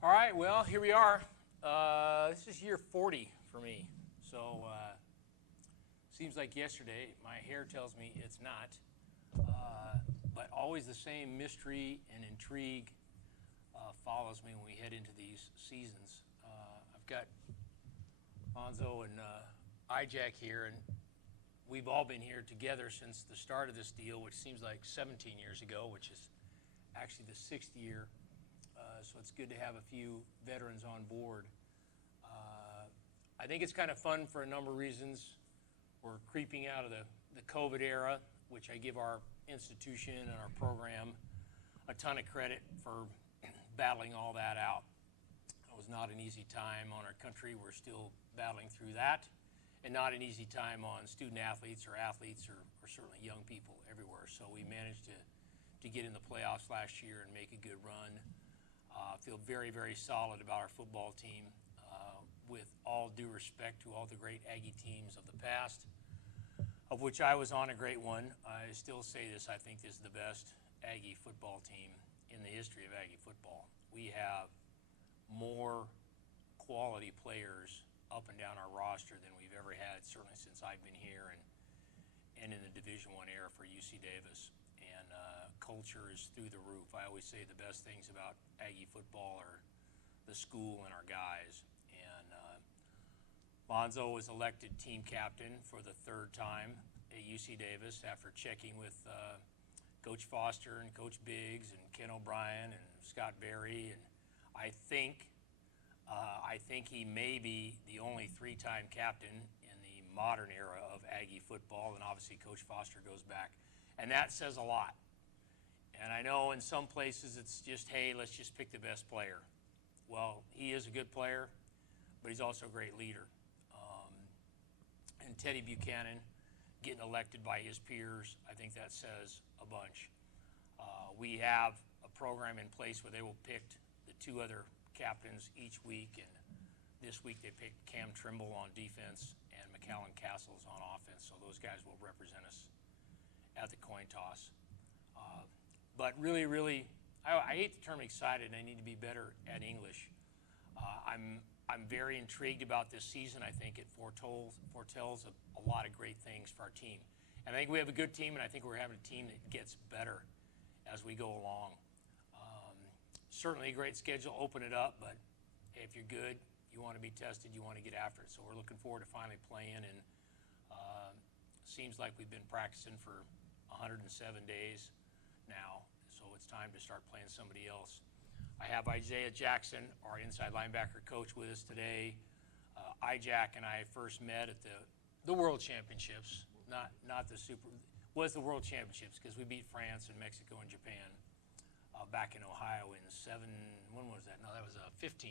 All right, well, here we are. This is year 40 for me. So, seems like yesterday. My hair tells me it's not. But always the same mystery and intrigue follows me when we head into these seasons. I've got Ulonzo and IJack here, and we've all been here together since the start of this deal, which seems like 17 years ago, which is actually the 6th year. So it's good to have a few veterans on board. I think it's kind of fun for a number of reasons. We're creeping out of the COVID era, which I give our institution and our program a ton of credit for battling all that out. It was not an easy time on our country. We're still battling through that, and not an easy time on student athletes or certainly young people everywhere. So we managed to get in the playoffs last year and make a good run. Feel very, very solid about our football team. With all due respect to all the great Aggie teams of the past, of which I was on a great one, I still say this: I think this is the best Aggie football team in the history of Aggie football. We have more quality players up and down our roster than we've ever had, certainly since I've been here, and in the Division I era for UC Davis. And culture is through the roof. I always say the best things about Aggie football are the school and our guys. And Ulonzo was elected team captain for the 3rd time at UC Davis after checking with Coach Foster and Coach Biggs and Ken O'Brien and Scott Berry. And I think he may be the only 3-time captain in the modern era of Aggie football, and obviously Coach Foster goes back. And that says a lot. And I know in some places it's just, hey, let's just pick the best player. Well, he is a good player, but he's also a great leader. And Teddye Buchanan getting elected by his peers, I think that says a bunch. We have a program in place where they will pick the 2 other captains each week, and this week they picked Cam Trimble on defense and McAllen Castles on offense, so those guys will represent us at the coin toss. But really, I hate the term excited, and I need to be better at English. I'm very intrigued about this season. I think it foretells a lot of great things for our team. And I think we have a good team, and I think we're having a team that gets better as we go along. Certainly a great schedule, open it up, but hey, if you're good, you want to be tested, you want to get after it. So we're looking forward to finally playing, and seems like we've been practicing for 107 days now, so it's time to start playing somebody else. I have Isaiah Jackson, our inside linebacker coach, with us today. IJack and I first met at the World Championships, not the was the World Championships, because we beat France and Mexico and Japan back in Ohio in when was that? No, that was 15.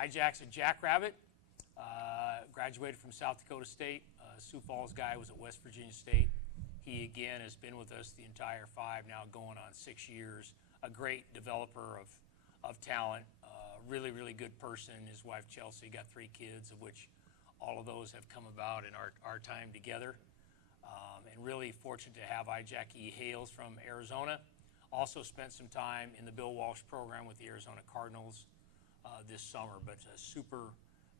IJack's a jackrabbit, graduated from South Dakota State. Sioux Falls guy, was at West Virginia State. He, again, has been with us the entire 5, now going on 6 years. A great developer of talent, really, really good person. His wife, Chelsea, got 3 kids, of which all of those have come about in our time together. And really fortunate to have IJack. He hails from Arizona. Also spent some time in the Bill Walsh program with the Arizona Cardinals this summer, but a super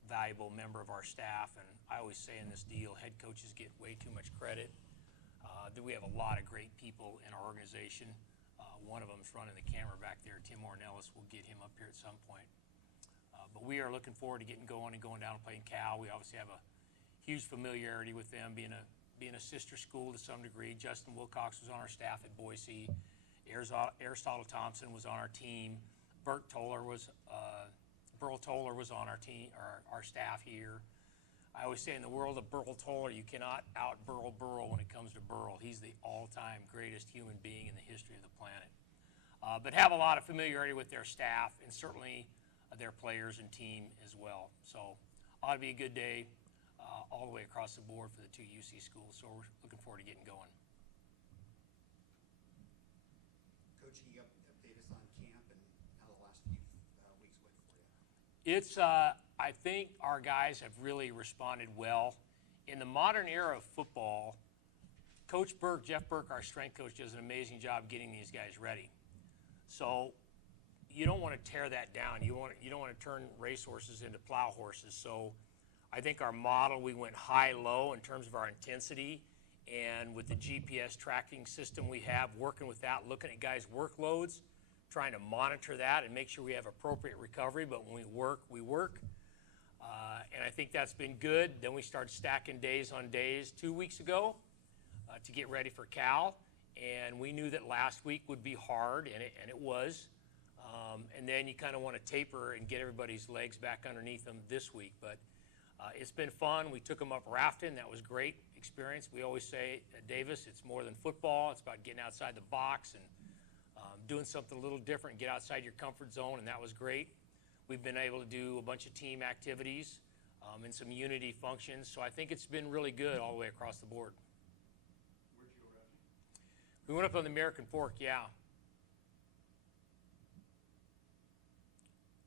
valuable member of our staff. And I always say in this deal, head coaches get way too much credit. We have a lot of great people in our organization. One of them is running the camera back there, Tim Ornelas. We'll get him up here at some point. But we are looking forward to getting going and going down and playing Cal. We obviously have a huge familiarity with them, being a sister school to some degree. Justin Wilcox was on our staff at Boise. Aristotle Thompson was on our team. Burl Toller was on our team, our staff here. I always say in the world of Burl Toller, you cannot out-Burl Burl when it comes to Burl. He's the all-time greatest human being in the history of the planet. But have a lot of familiarity with their staff and certainly their players and team as well. So ought to be a good day all the way across the board for the 2 UC schools. So we're looking forward to getting going. Coach, can you update us on camp and how the last few weeks went for you? It's, I think our guys have really responded well. In the modern era of football, Coach Burke, Jeff Burke, our strength coach, does an amazing job getting these guys ready. So you don't want to tear that down. You don't want to turn racehorses into plow horses. So I think our model, we went high-low in terms of our intensity, and with the GPS tracking system we have, working with that, looking at guys' workloads, trying to monitor that and make sure we have appropriate recovery, but when we work, we work. And I think that's been good. Then we started stacking days on days 2 weeks ago to get ready for Cal, and we knew that last week would be hard, and it was. And then you kind of want to taper and get everybody's legs back underneath them this week. But it's been fun. We took them up rafting. That was great experience. We always say at Davis, it's more than football. It's about getting outside the box and doing something a little different, get outside your comfort zone, and that was great. We've been able to do a bunch of team activities and some unity functions. So I think it's been really good all the way across the board. Where'd you go rafting? We went up on the American Fork, yeah.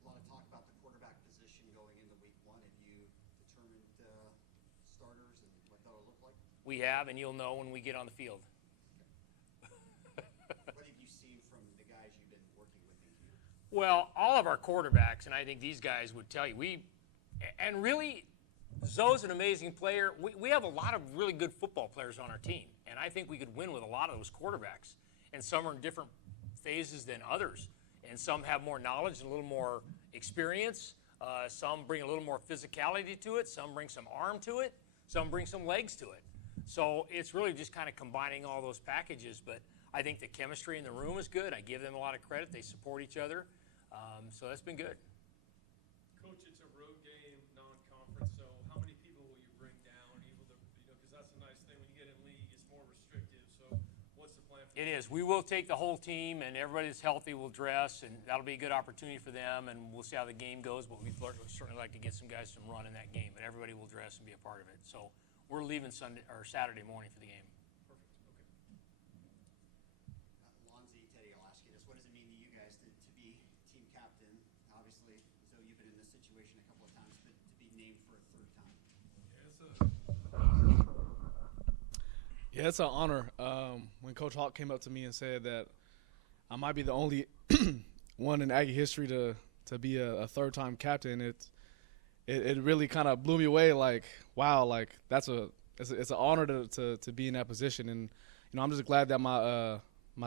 A lot of talk about the quarterback position going into week 1. Have you determined starters and what that'll look like? We have, and you'll know when we get on the field. What have you seen from the guys you've been working with in here? Well, all of our quarterbacks, and I think these guys would tell you, and really, Zoe's an amazing player. We have a lot of really good football players on our team, and I think we could win with a lot of those quarterbacks. And some are in different phases than others, and some have more knowledge and a little more experience. Some bring a little more physicality to it. Some bring some arm to it. Some bring some legs to it. So it's really just kind of combining all those packages. But I think the chemistry in the room is good. I give them a lot of credit. They support each other. So that's been good. Coach, it's a road game, non-conference, so how many people will you bring down? Because that's a nice thing. When you get in league, it's more restrictive. So what's the plan for It is. We will take the whole team, and everybody that's healthy will dress, and that'll be a good opportunity for them, and we'll see how the game goes. But we'd certainly like to get some guys some run in that game, but everybody will dress and be a part of it. So we're leaving Sunday or Saturday morning for the game. Perfect. Okay. Ulonzo, Teddye, I'll ask you this. What does it mean to you guys to be team captain? Obviously, Zoe, you've been in this situation a couple of times, but to be named for a third time. Yeah, it's an honor. When Coach Hawk came up to me and said that I might be the only one in Aggie history to be a third-time captain, it really kind of blew me away. Like, wow, like it's an honor to be in that position, and I'm just glad that my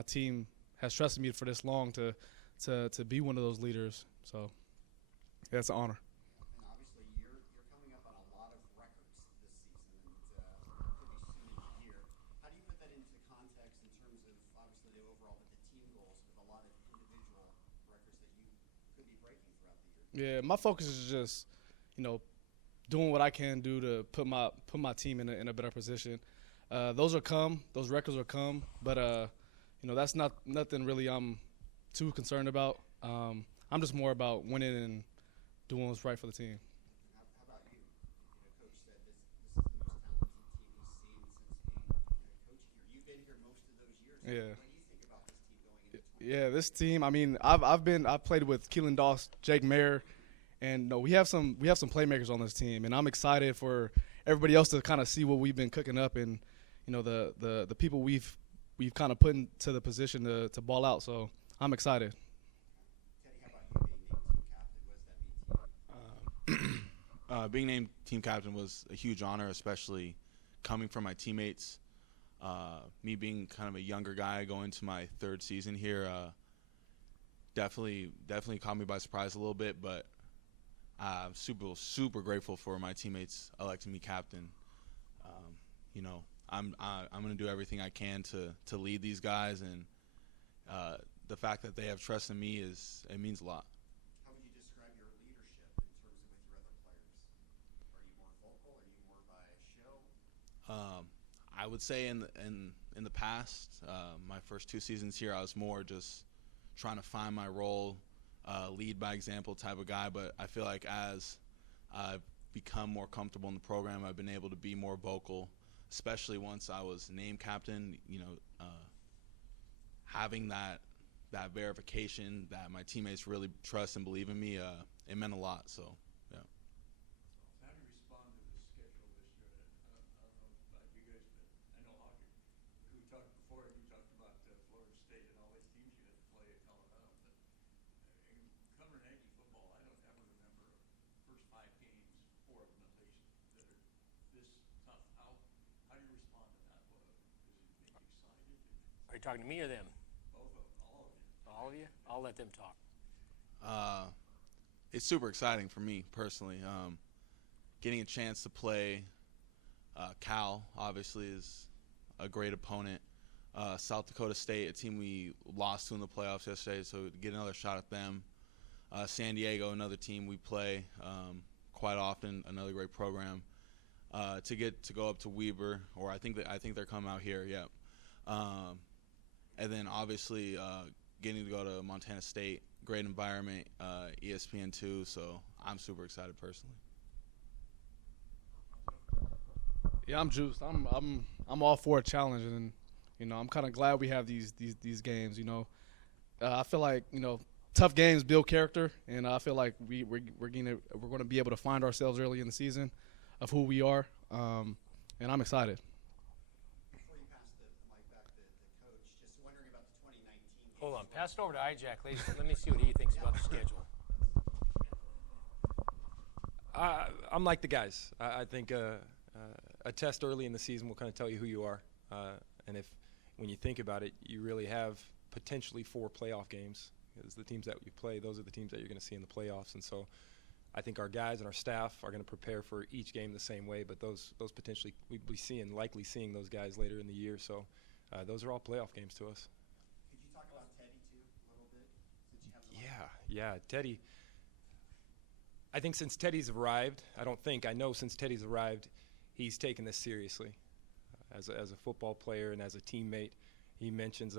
team has trusted me for this long to be one of those leaders. So yeah, it's an honor. And obviously, you're coming up on a lot of records this season, and pretty soon in the year. How do you put that into context in terms of obviously the overall, but the team goals with a lot of individual records that you could be breaking throughout the year? Yeah, my focus is just, doing what I can do to put my team in a better position. Those records will come, but that's nothing really I'm too concerned about. I'm just more about winning and doing what's right for the team. How about you? Coach said this is the most talented team he's seen since he coached here. You've been here most of those years. Yeah. What do you think about this team going into 2020? Yeah, this team. I mean, I've played with Keelan Doss, Jake Mayer, and we have some playmakers on this team, and I'm excited for everybody else to kind of see what we've been cooking up, and the people we've kind of put into the position to ball out. So I'm excited. Teddye, how about you being named team captain? What does that mean to you? Being named team captain was a huge honor, especially coming from my teammates. Me being kind of a younger guy going into my third season here, definitely caught me by surprise a little bit, but I'm super grateful for my teammates electing me captain. I'm going to do everything I can to lead these guys, and the fact that they have trust in me it means a lot. How would you describe your leadership in terms of with your other players? Are you more vocal? Are you more by show? I would say in the past, my first 2 seasons here, I was more just trying to find my role, lead by example type of guy. But I feel like as I've become more comfortable in the program, I've been able to be more vocal, especially once I was named captain. Having that verification that my teammates really trust and believe in me, it meant a lot. So, yeah. How do you respond to the schedule this year? I don't know about you guys, but I know hockey. We talked before, you talked about Florida State and all these teams you had to play at Colorado. But you talking to me or them? Both of them, all of you. All of you? I'll let them talk. It's super exciting for me personally. Getting a chance to play Cal, obviously, is a great opponent. South Dakota State, a team we lost to in the playoffs yesterday, so to get another shot at them. San Diego, another team we play quite often, another great program. To go up to Weber, or I think they're coming out here, yeah. And then obviously getting to go to Montana State, great environment, ESPN2, so I'm super excited personally. Yeah, I'm juiced. I'm all for a challenge, and I'm kind of glad we have these games. I feel like tough games build character, and I feel like we're going to be able to find ourselves early in the season of who we are, and I'm excited. Before you pass the mic back to Coach, just wondering about the 2019 games. Hold on. Pass it over to Ijack. Let me see what he thinks about the schedule. I'm like the guys. I think a test early in the season will kind of tell you who you are. And when you think about it, you really have potentially 4 playoff games. Because the teams that you play, those are the teams that you're going to see in the playoffs. And so I think our guys and our staff are going to prepare for each game the same way. But those potentially, we'll be likely seeing those guys later in the year. So those are all playoff games to us. Could you talk about Teddye, too, a little bit, since you have the mic? Yeah, Teddye. I think since Teddy's arrived, I know since Teddy's arrived, he's taken this seriously. As a football player and as a teammate, he mentions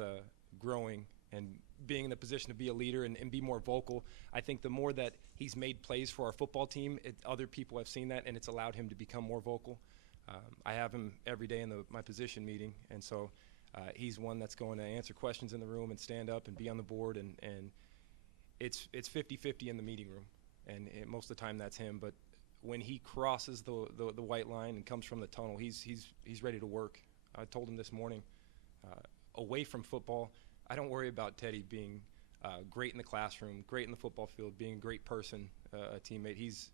growing and being in the position to be a leader and be more vocal. I think the more that he's made plays for our football team, other people have seen that, and it's allowed him to become more vocal. I have him every day in my position meeting, and so he's one that's going to answer questions in the room and stand up and be on the board, and it's 50-50 in the meeting room, and most of the time that's him. But when he crosses the white line and comes from the tunnel, he's ready to work. I told him this morning, away from football, I don't worry about Teddye being great in the classroom, great in the football field, being a great person, a teammate. He's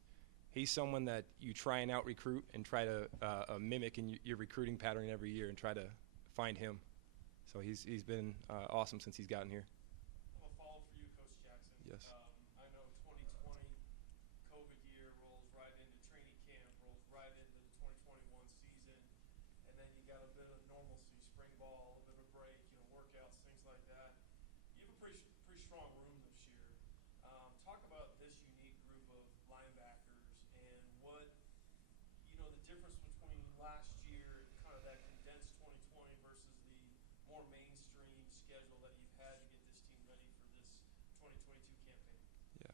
someone that you try and out-recruit and try to mimic in your recruiting pattern every year and try to find him. So he's been awesome since he's gotten here. I'm a follow for you, Coach Jackson. Yes. I know 2020 COVID year rolls right into training camp, rolls right into the 2021 season, and then you got a bit of normalcy, spring ball, a bit of a break, workouts, things like that. You have a pretty strong room this year. Talk about this unique group of linebackers and what, the difference between last year, kind of that condensed 2020 versus the more mainstream schedule that you've had to get this team ready for this 2022 campaign. Yeah.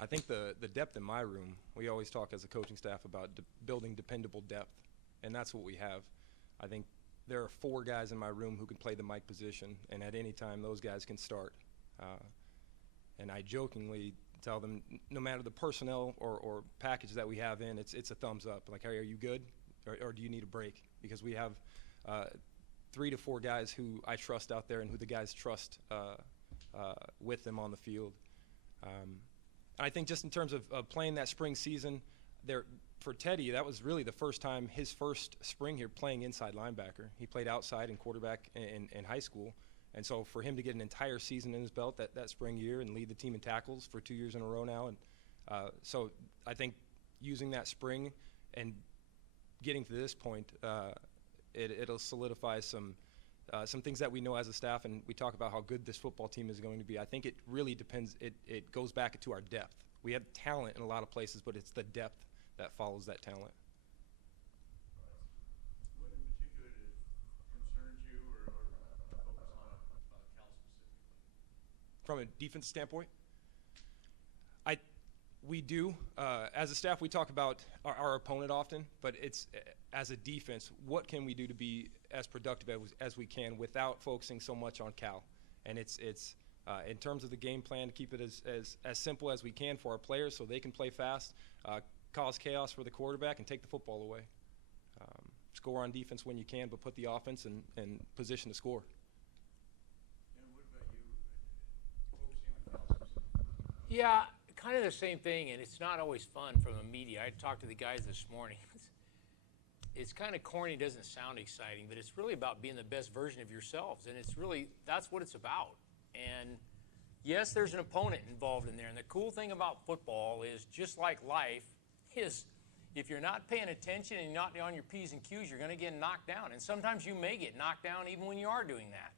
I think the depth in my room, we always talk as a coaching staff about building dependable depth, and that's what we have. I think there are 4 guys in my room who can play the Mike position, and at any time those guys can start. And I jokingly tell them, no matter the personnel or package that we have in, it's a thumbs up. Like, hey, are you good, or do you need a break? Because we have 3 to 4 guys who I trust out there and who the guys trust with them on the field. I think just in terms of playing that spring season, for Teddye, that was really the first time, his first spring here playing inside linebacker. He played outside and quarterback in high school. And so for him to get an entire season in his belt that spring year and lead the team in tackles for 2 years in a row now. And so I think using that spring and getting to this point, it'll solidify some things that we know as a staff, and we talk about how good this football team is going to be. I think it really depends. It goes back to our depth. We have talent in a lot of places, but it's the depth that follows that talent. What in particular concerns you or focus on Cal specifically? From a defense standpoint, we do. As a staff, we talk about our opponent often, but it's as a defense, what can we do to be as productive as we can without focusing so much on Cal? And it's in terms of the game plan, to keep it as simple as we can for our players so they can play fast, cause chaos for the quarterback, and take the football away. Score on defense when you can, but put the offense in position to score. And what about you, focusing on Cal specifically? Yeah, kind of the same thing, and it's not always fun from the media. I talked to the guys this morning. it's kind of corny, doesn't sound exciting, but it's really about being the best version of yourselves. And it's really, that's what it's about. And yes, there's an opponent involved in there. And the cool thing about football is, just like life, is if you're not paying attention and you're not on your P's and Q's, you're going to get knocked down. And sometimes you may get knocked down even when you are doing that.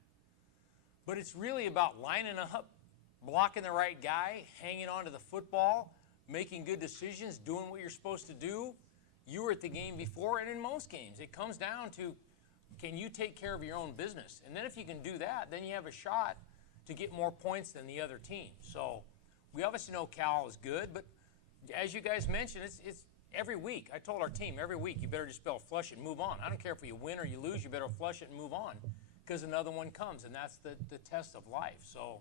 But it's really about lining up, blocking the right guy, hanging on to the football, making good decisions, doing what you're supposed to do. You were at the game before, and in most games, it comes down to, can you take care of your own business? And then if you can do that, then you have a shot to get more points than the other team. So we obviously know Cal is good, but as you guys mentioned, it's every week. I told our team, every week, you better just flush it and move on. I don't care if you win or you lose, you better flush it and move on, because another one comes, and that's the test of life. So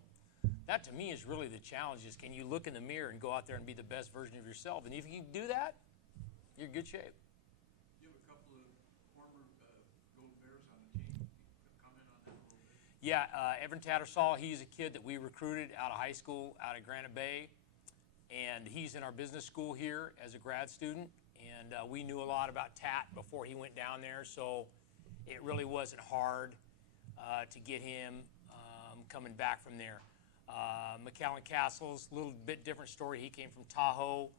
that, to me, is really the challenge, is can you look in the mirror and go out there and be the best version of yourself? And if you can do that, you're in good shape. You have a couple of former Gold Bears on the team. Comment on that a little bit. Yeah, Evan Tattersall, he's a kid that we recruited out of high school, out of Granite Bay. And he's in our business school here as a grad student. And we knew a lot about Tat before he went down there, so it really wasn't hard to get him coming back from there. McAllen Castles, a little bit different story. He came from Tahoe.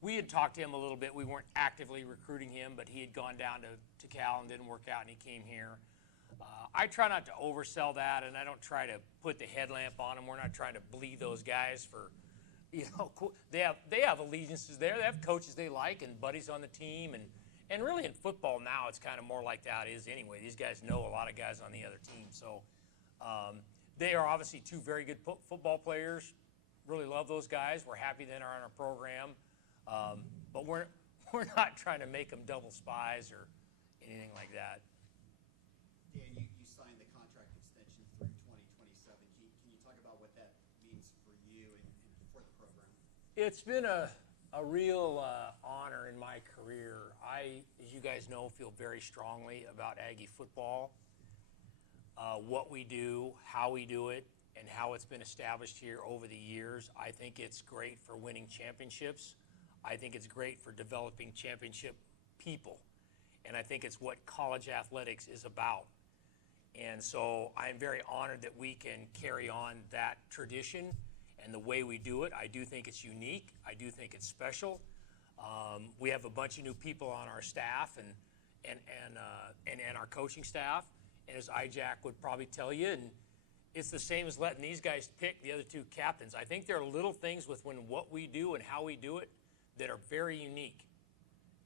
We had talked to him a little bit. We weren't actively recruiting him, but he had gone down to Cal and didn't work out, and he came here. I try not to oversell that, and I don't try to put the headlamp on them. We're not trying to bleed those guys for, they have allegiances there. They have coaches they like and buddies on the team, and really in football now it's kind of more like that is anyway. These guys know a lot of guys on the other team, so they are obviously two very good football players. Really love those guys. We're happy they are in our program. But we're not trying to make them double spies or anything like that. Dan, you signed the contract extension through 2027. Can you talk about what that means for you and for the program? It's been a real honor in my career. I, as you guys know, feel very strongly about Aggie football, what we do, how we do it, and how it's been established here over the years. I think it's great for winning championships. I think it's great for developing championship people. And I think it's what college athletics is about. And so I'm very honored that we can carry on that tradition and the way we do it. I do think it's unique. I do think it's special. We have a bunch of new people on our staff and our coaching staff. And as IJack would probably tell you, and it's the same as letting these guys pick the other two captains. I think there are little things with what we do and how we do it that are very unique.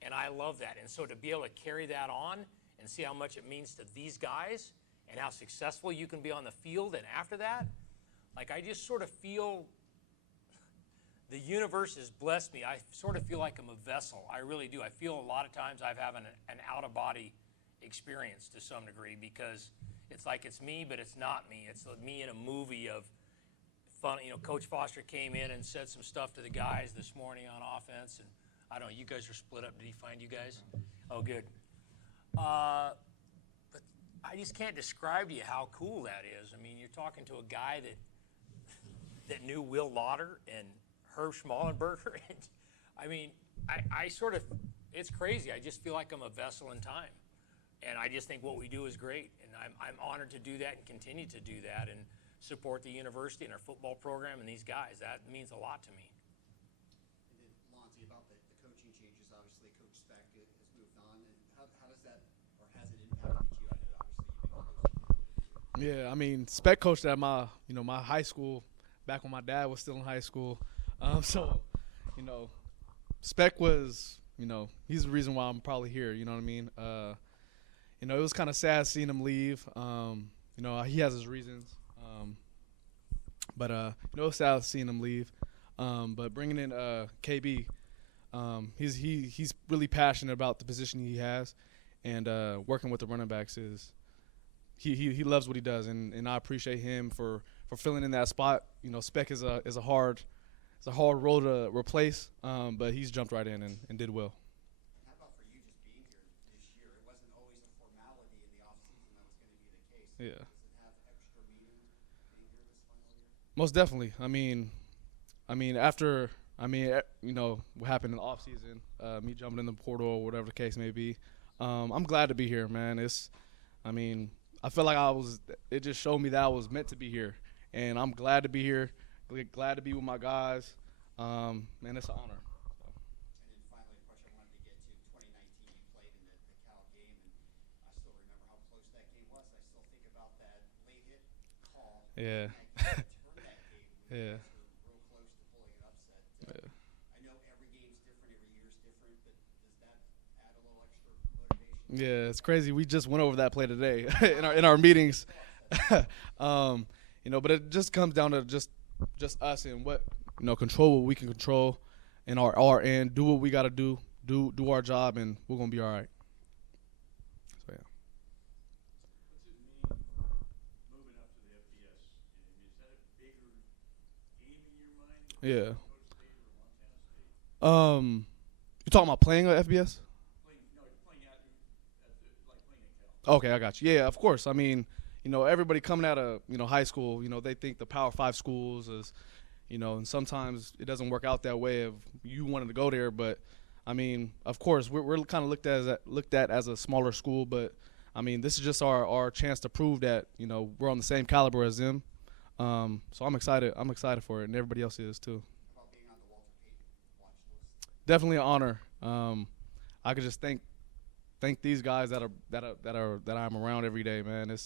And I love that. And so to be able to carry that on and see how much it means to these guys and how successful you can be on the field and after that, like I just sort of feel the universe has blessed me. I sort of feel like I'm a vessel. I really do. I feel a lot of times I've had an out-of-body experience to some degree, because it's like it's me, but it's not me. It's me in a movie of fun. Coach Foster came in and said some stuff to the guys this morning on offense, and I don't know, you guys are split up. Did he find you guys? Oh, good. But I just can't describe to you how cool that is. I mean, you're talking to a guy that knew Will Lauder and Herb Schmallenberger. And, I mean, I sort of, it's crazy. I just feel like I'm a vessel in time. And I just think what we do is great. And I'm honored to do that and continue to do that and support the university and our football program and these guys. That means a lot to me. And then, Lonzy, about the coaching changes, obviously Coach Speck has moved on. And how does that, or has it impacted you? I know obviously you've been Yeah, I mean, Speck coached at my high school back when my dad was still in high school. So, Speck was, he's the reason why I'm probably here. You know what I mean? It was kind of sad seeing him leave. He has his reasons. But it was sad seeing him leave. But bringing in KB, he's really passionate about the position he has, and working with the running backs is he loves what he does, and I appreciate him for filling in that spot. Speck is a hard role to replace, but he's jumped right in and did well. How about for you just being here this year? It wasn't always a formality in the offseason that was going to be the case. Yeah. Does it have extra meaning being here this final year? Most definitely. After what happened in the offseason, me jumping in the portal or whatever the case may be, I'm glad to be here, man. I feel like it just showed me that I was meant to be here. And I'm glad to be here, glad to be with my guys. Man, it's an honor. And then finally, a question I wanted to get to. 2019, you played in the Cal game, and I still remember how close that game was. I still think about that late hit call. Yeah. That turned that game. Yeah. You guys were real close to pulling an upset. Yeah. I know every game's different, every year's different, but does that add a little extra motivation? Yeah, it's crazy. We just went over that play today in our meetings. But it just comes down to just us and what control what we can control in our end. Do what we got to do our job, and we're gonna be all right. So yeah. What's it mean moving up to the FBS? Is that a bigger game in your mind? Yeah. Dakota State or Montana State? You talking about playing at FBS? Playing at Cal. Okay, I got you. Yeah, of course. Everybody coming out of high school, they think the Power 5 schools is, and sometimes it doesn't work out that way if you wanted to go there. But of course, we're kind of looked at as a smaller school. But this is just our chance to prove that we're on the same caliber as them. So I'm excited. I'm excited for it, and everybody else is too. How about being on the Walter Payton watch list? Definitely an honor. I could just thank these guys that I'm around every day, man.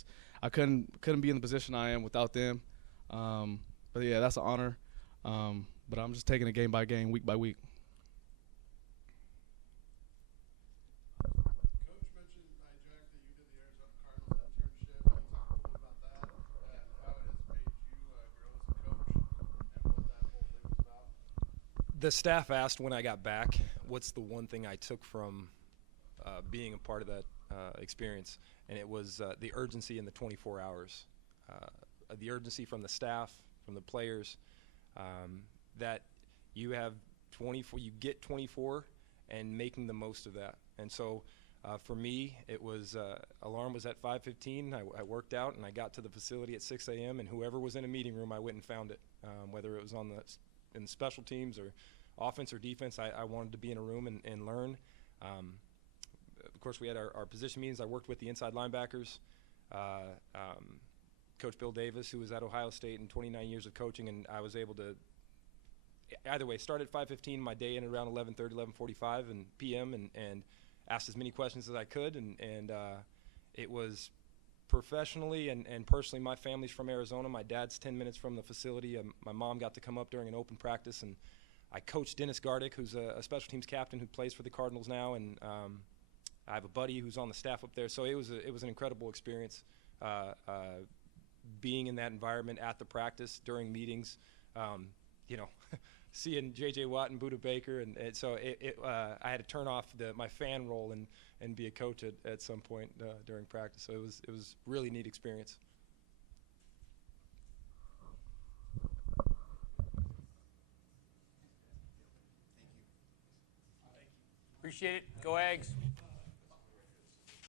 I couldn't be in the position I am without them. But yeah, that's an honor. But I'm just taking it game by game, week by week. Coach mentioned, Jack, that you did the Arizona Cardinals internship. Can you talk a little bit about that and how it has made you grow as a coach and what that whole thing was about? The staff asked when I got back, what's the one thing I took from being a part of that experience, and it was the urgency in the 24 hours. The urgency from the staff, from the players, that you have 24, you get 24, and making the most of that. And so for me, it was alarm was at 5:15. I worked out, and I got to the facility at 6 a.m., and whoever was in a meeting room, I went and found it, whether it was in special teams or offense or defense. I wanted to be in a room and learn. Of course, we had our position meetings. I worked with the inside linebackers. Coach Bill Davis, who was at Ohio State in 29 years of coaching, and I was able to either way start at 5:15. My day ended around 11:30, 11:45 p.m. and asked as many questions as I could. And it was professionally and personally. My family's from Arizona. My dad's 10 minutes from the facility. My mom got to come up during an open practice, and I coached Dennis Gardick, who's a special teams captain who plays for the Cardinals now, and I have a buddy who's on the staff up there. So it was an incredible experience. Being in that environment at the practice during meetings, seeing J.J. Watt and Buda Baker, and so I had to turn off my fan role and be a coach at some point during practice. So it was really neat experience. Appreciate it. Go Ags.